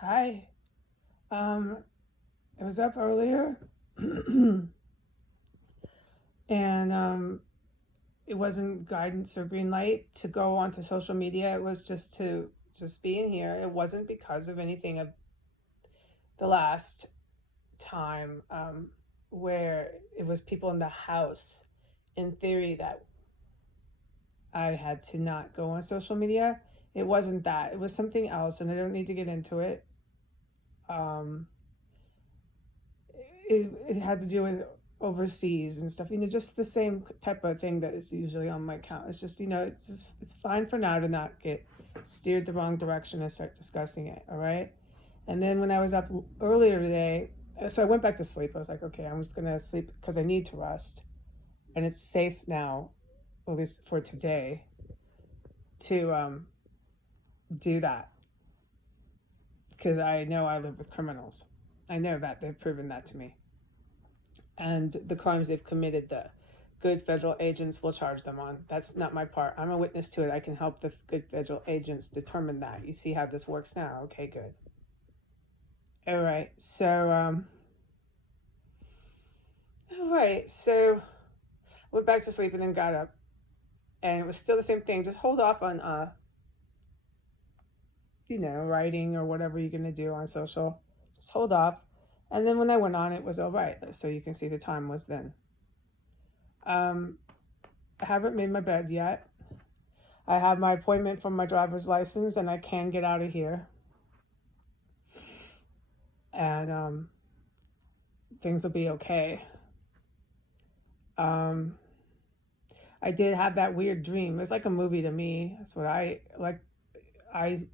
Hi. Um, I was up earlier and it wasn't guidance or green light to go onto social media. It was just to just be in here. It wasn't because of anything of the last time where it was people in the house in theory that I had to not go on social media. It wasn't that. It was something else, and I don't need to get into it. Um, it had to do with overseas and stuff, just the same type of thing that is usually on my account. It's just, it's fine for now to not get steered the wrong direction and start discussing it. All right. And then when I was up earlier today, so I went back to sleep. I was like, okay, I'm just gonna sleep because I need to rest, and it's safe now, at least for today, to do that because I know I live with criminals. I know that they've proven that to me, and the crimes they've committed, the good federal agents will charge them on. That's not my part. I'm a witness to it. I can help the good federal agents determine that. You see how this works now? Okay, good. All right. So went back to sleep and then got up, and it was still the same thing. Just hold off on writing or whatever you're gonna do on social. Just hold off. And then when I went on, it was all right. So you can see the time was then. Um, I haven't made my bed yet. I have my appointment for my driver's license, and I can get out of here. And things will be okay. Um, I did have that weird dream. It's like a movie to me. That's what I like. I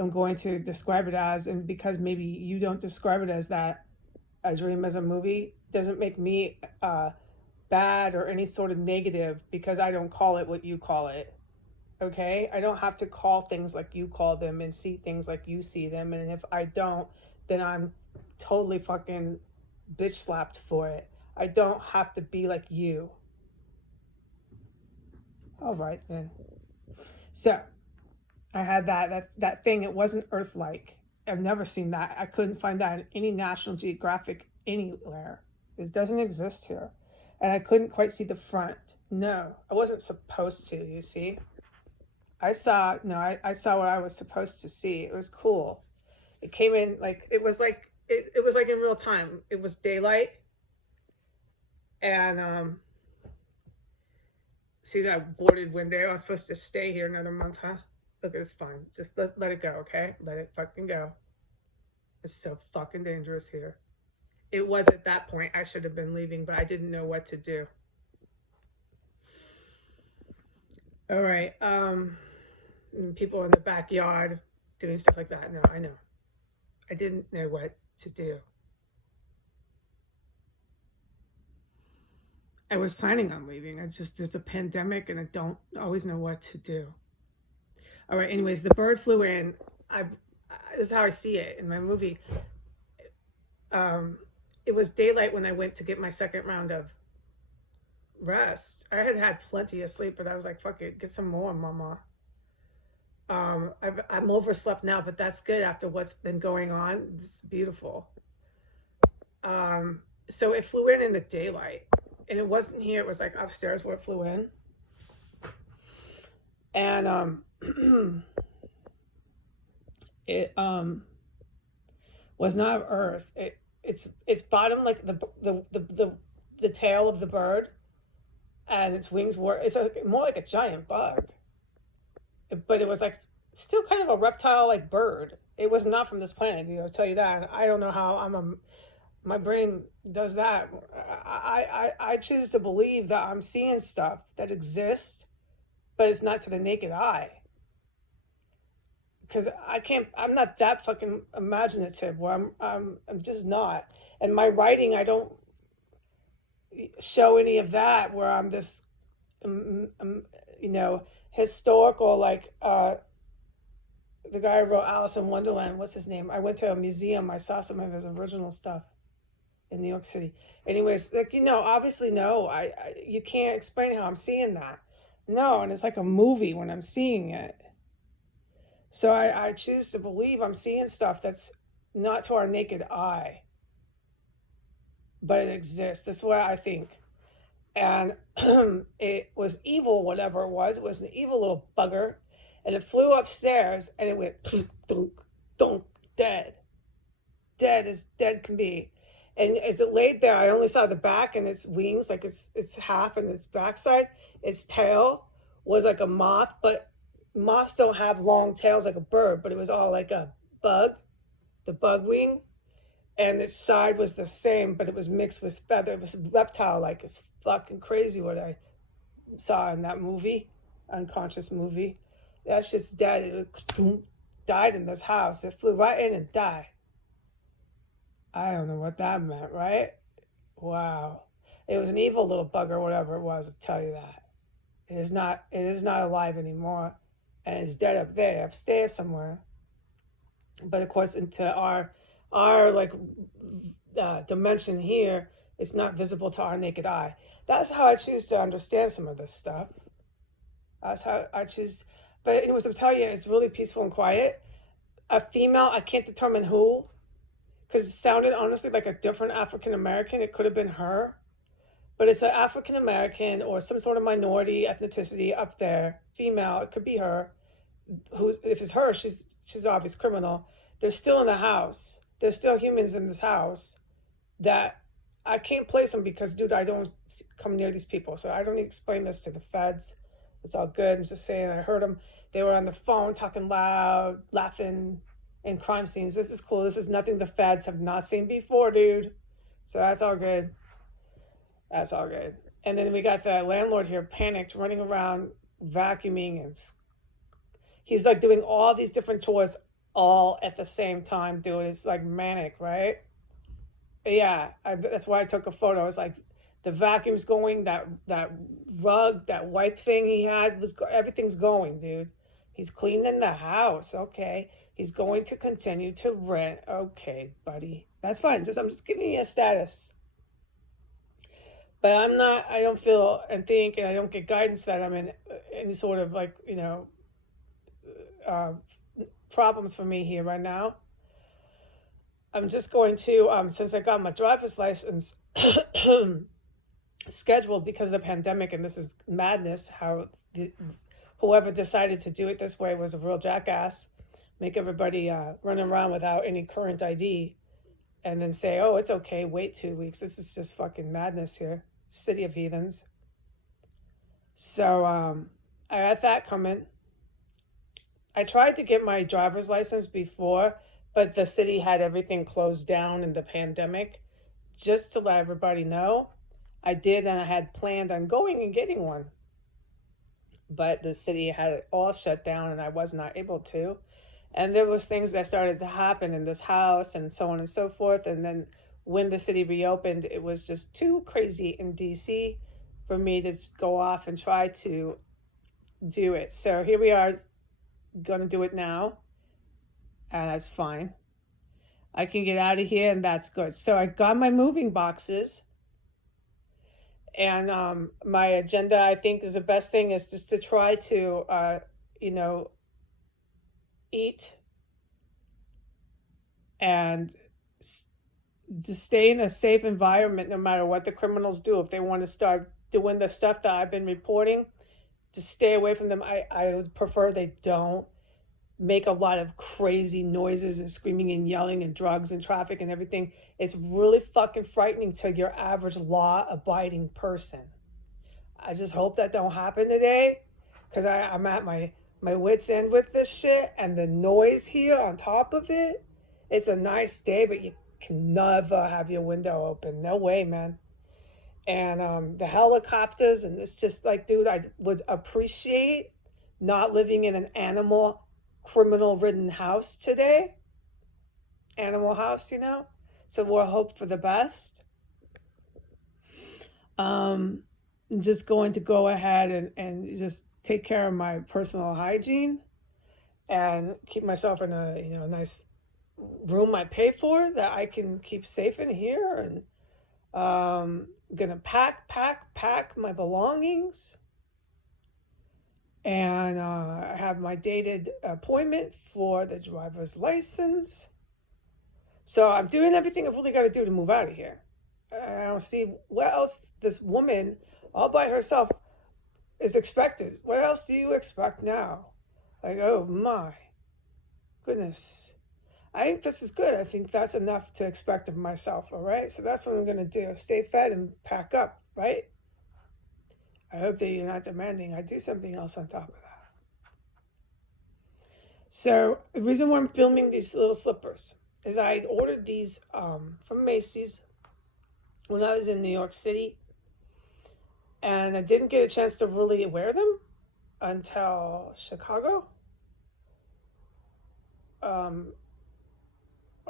am going to describe it as, and because maybe you don't describe it as that, a dream as a movie doesn't make me bad or any sort of negative because I don't call it what you call it. Okay? I don't have to call things like you call them and see things like you see them. And if I don't, then I'm totally fucking bitch slapped for it. I don't have to be like you. All right then. So I had that thing. It wasn't Earth-like. I've never seen that. I couldn't find that in any National Geographic anywhere. It doesn't exist here. And I couldn't quite see the front. No, I wasn't supposed to, you see. I saw what I was supposed to see. It was cool. It came in it was like in real time. It was daylight, and see that boarded window. I'm supposed to stay here another month, huh? Look, it's fine. Just let it go, okay? Let it fucking go. It's so fucking dangerous here. It was at that point I should have been leaving, but I didn't know what to do. All right. People in the backyard doing stuff like that. No, I know. I didn't know what to do. I was planning on leaving. There's a pandemic and I don't always know what to do. All right. Anyways, the bird flew in. This is how I see it in my movie. It was daylight when I went to get my second round of rest. I had had plenty of sleep, but I was like, fuck it, get some more, mama. I'm overslept now, but that's good after what's been going on. It's beautiful. So it flew in the daylight, and it wasn't here. It was like upstairs where it flew in, and it was not Earth. Its bottom, like the tail of the bird, and its wings were. It's more like a giant bug, but it was like still kind of a reptile like bird. It was not from this planet, I'll tell you that. I don't know how my brain does that. I choose to believe that I'm seeing stuff that exists, but it's not to the naked eye. Because I'm not that fucking imaginative where I'm just not. And my writing, I don't show any of that where I'm this, historical, like, the guy who wrote Alice in Wonderland, what's his name? I went to a museum. I saw some of his original stuff in New York City. Anyways, like, obviously, no, you can't explain how I'm seeing that. No, and it's like a movie when I'm seeing it. So I choose to believe I'm seeing stuff that's not to our naked eye, but it exists. That's what I think. And it was evil, whatever it was. It was an evil little bugger. And it flew upstairs and it went dunk, dunk, dead. Dead as dead can be. And as it laid there, I only saw the back and its wings, like its half and its backside. Its tail was like a moth, but moths don't have long tails like a bird, but it was all like a bug, the bug wing. And its side was the same, but it was mixed with feather. It was reptile like. It's fucking crazy what I saw in that movie, unconscious movie. That shit's dead. It died in this house. It flew right in and died. I don't know what that meant, right? Wow. It was an evil little bugger, whatever it was, I'll tell you that. It is not alive anymore. And it's dead up there, upstairs somewhere. But of course, into our like dimension here, it's not visible to our naked eye. That's how I choose to understand some of this stuff. That's how I choose. But anyways, I'll tell you, it's really peaceful and quiet. A female, I can't determine who, because it sounded honestly like a different African American. It could have been her, but it's an African American or some sort of minority ethnicity up there. Female, it could be her. If it's her, she's obvious criminal. They're still in the house. There's still humans in this house that I can't place them because, dude, I don't come near these people. So I don't need to explain this to the feds. It's all good. I'm just saying I heard them. They were on the phone talking loud, laughing in crime scenes. This is cool. This is nothing the feds have not seen before, dude. So that's all good. That's all good. And then we got the landlord here panicked, running around, vacuuming, and he's like doing all these different chores all at the same time, dude. It's like manic, right? Yeah, that's why I took a photo. It's like the vacuum's going, that rug, that wipe thing he had everything's going, dude. He's cleaning the house. Okay. He's going to continue to rent. Okay, buddy. That's fine. I'm just giving you a status. But I don't feel and think, and I don't get guidance that I'm in any sort of like, problems for me here right now. I'm just going to, since I got my driver's license scheduled because of the pandemic, and this is madness, whoever decided to do it this way was a real jackass, make everybody run around without any current ID, and then say, oh, it's okay, wait 2 weeks. This is just fucking madness here. City of heathens. So I had that coming. I tried to get my driver's license before, but the city had everything closed down in the pandemic. Just to let everybody know, I did, and I had planned on going and getting one. But the city had it all shut down, and I was not able to. And there was things that started to happen in this house and so on and so forth. And then when the city reopened, it was just too crazy in DC for me to go off and try to do it. So here we are, going to do it now. And that's fine. I can get out of here, and that's good. So I got my moving boxes. And my agenda, I think, is the best thing is just to try to, eat and just stay in a safe environment no matter what the criminals do. If they want to start doing the stuff that I've been reporting, just stay away from them. I would prefer they don't make a lot of crazy noises and screaming and yelling and drugs and traffic and everything. It's really fucking frightening to your average law-abiding person. I just hope that don't happen today, because I'm at my wit's end with this shit, and the noise here on top of it. It's a nice day, but you can never have your window open. No way, man. And the helicopters, and it's just like, dude, I would appreciate not living in an criminal-ridden house today. Animal house, So we'll hope for the best. I'm just going to go ahead and just take care of my personal hygiene and keep myself in a nice room I pay for that I can keep safe in here. And I'm gonna pack my belongings And I have my dated appointment for the driver's license. So I'm doing everything I've really got to do to move out of here. I don't see what else this woman all by herself is expected. What else do you expect now? Like, oh my goodness. I think this is good. I think that's enough to expect of myself, all right? So that's what I'm going to do. Stay fed and pack up, right? I hope that you're not demanding I do something else on top of that. So the reason why I'm filming these little slippers is I ordered these from Macy's when I was in New York City. And I didn't get a chance to really wear them until Chicago. Or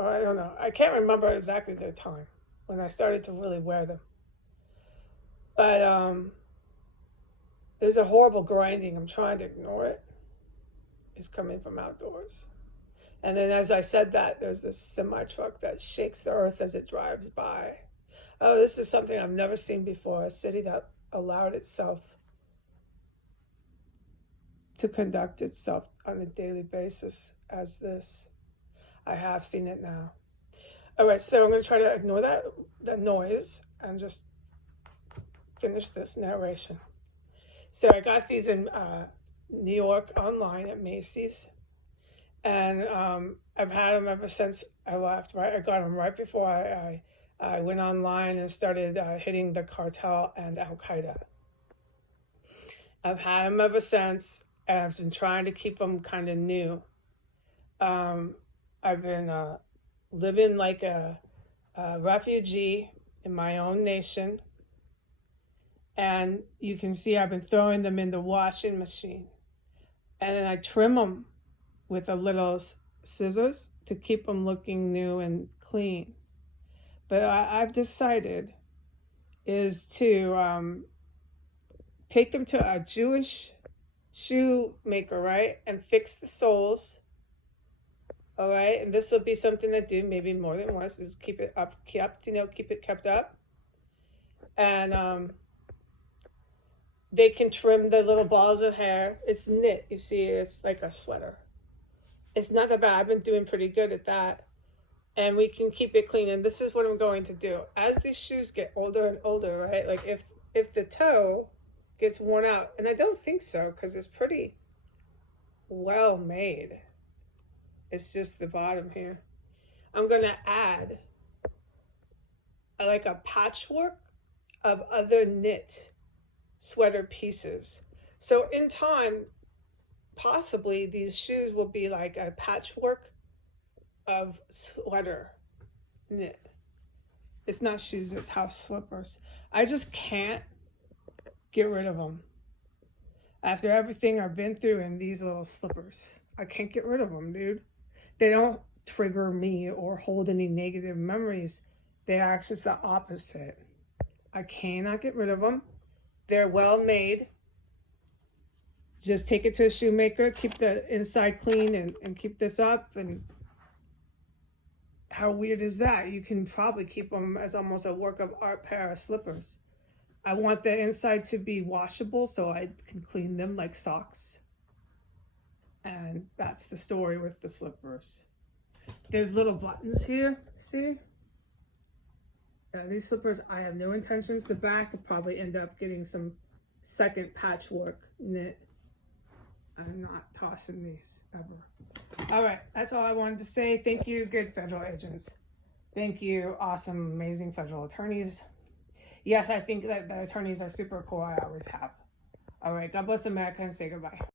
I don't know. I can't remember exactly the time when I started to really wear them. But there's a horrible grinding. I'm trying to ignore it. It's coming from outdoors. And then as I said that, there's this semi-truck that shakes the earth as it drives by. Oh, this is something I've never seen before. A city that allowed itself to conduct itself on a daily basis as this. I have seen it now. All right, so I'm going to try to ignore that noise and just finish this narration. So I got these in New York online at Macy's, and I've had them ever since I left. Right, I got them right before I went online and started hitting the cartel and Al Qaeda. I've had them ever since, and I've been trying to keep them kind of new. I've been living like a refugee in my own nation. And you can see I've been throwing them in the washing machine. And then I trim them with a little scissors to keep them looking new and clean. But I've decided is to take them to a Jewish shoemaker, right? And fix the soles. All right, and this will be something that do maybe more than once, is keep it up, kept, keep it kept up. And they can trim the little balls of hair. It's knit, you see, it's like a sweater. It's not that bad. I've been doing pretty good at that. And we can keep it clean. And this is what I'm going to do. As these shoes get older and older, right? Like if the toe gets worn out, and I don't think so, because it's pretty well made. It's just the bottom here. I'm going to add like a patchwork of other knit sweater pieces. So in time, possibly these shoes will be like a patchwork of sweater knit. It's not shoes, it's house slippers. I just can't get rid of them. After everything I've been through in these little slippers, I can't get rid of them, dude. They don't trigger me or hold any negative memories. They are actually the opposite. I cannot get rid of them. They're well made. Just take it to a shoemaker, keep the inside clean, and keep this up. And how weird is that? You can probably keep them as almost a work of art pair of slippers. I want the inside to be washable so I can clean them like socks. And that's the story with the slippers. There's little buttons here, see? These slippers, I have no intentions. The back will probably end up getting some second patchwork knit. I'm not tossing these ever. All right, that's all I wanted to say. Thank you, good federal agents. Thank you, awesome, amazing federal attorneys. Yes, I think that the attorneys are super cool. I always have. All right, God bless America and say goodbye.